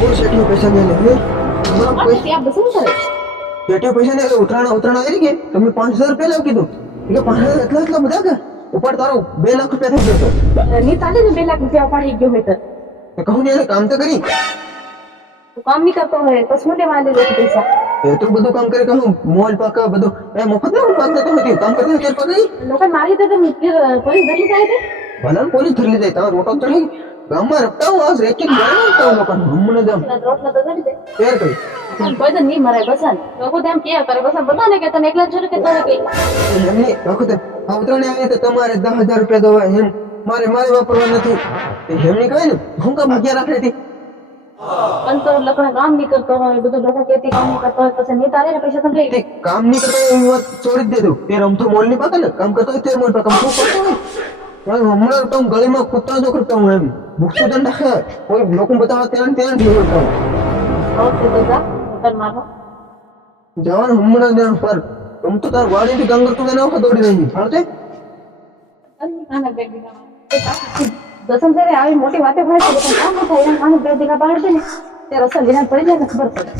और सेठियों पैसा नहीं ले हमारा पैसा आप बस करे सेठियों पैसा नहीं ले उतराना આવી કે તમે 5000 રૂપિયા લાવ કીધું એટલે 5000 એટલા બધા કે ઉપર તારો 2 લાખ રૂપિયા થઈ ગયો नहीं ताले ने 2 लाख रुपया पाड़ी गयो है તો કહું ને કામ તો કરી तो काम नहीं करता है बस मुंडे वाले लोग पैसा એટલું બધું કામ કરે કહું મોલ પાકા બધું એ મફત ના કામ કરતો હતી કામ કરતો તેર પગાઈ लोग मारी थे तो फिर पुलिस धरी जाए थे ભલા પોલીસ ધરી જાય તારો રોટો ચડી ગામમાં રખતા હું આ રેકિંગ મારતા હું લોકો હમને જમ ना रोट ना तो धरी दे તેર કરી कोई तो नहीं मरे बसन लोगो તેમ કે કરે બસ બતા ને કે તને એકલા છોડ કે તને કે એમની વખતે આ ઉતરણે આવી તો તમારે 10000 રૂપિયા દવા એમ મારે વાપરવા નથી એમની કહે ને હું કા ભાગ્યા રાખે હતી પણ તો લખણ કામ નહીં કરતો હોય બધું લોકો કહેતી કામ નહીં કરતો હોય પછી નહીં તારે ને પૈસા તમને તે કામ નહીં કરતો એવી વાત છોડી જ દેજો તે રમતો મોલ ની પાકા ને કામ કરતો હોય તે મોલ પાકા શું કરતો હોય હમણાં તો ગળીમાં કૂદતા જો કરતા હું એમ ભૂખતો દંડ રાખે કોઈ લોકો બતાવવા ત્યાં ઢીલો કરતા और से तो जा होटल मारो જવાનું હમણાં જ પર तुम तो तार गाड़ी भी गंगर तू ना दौड़ी नहीं हालते अरे खाना बैग दिखा दसम से આવી મોટી વાતે ભાઈ તો કામ થાય એના ખાને બેગ દિખા પાડ દે ને ત્યારે અસલ વિના પડી જાય ને ખબર પડે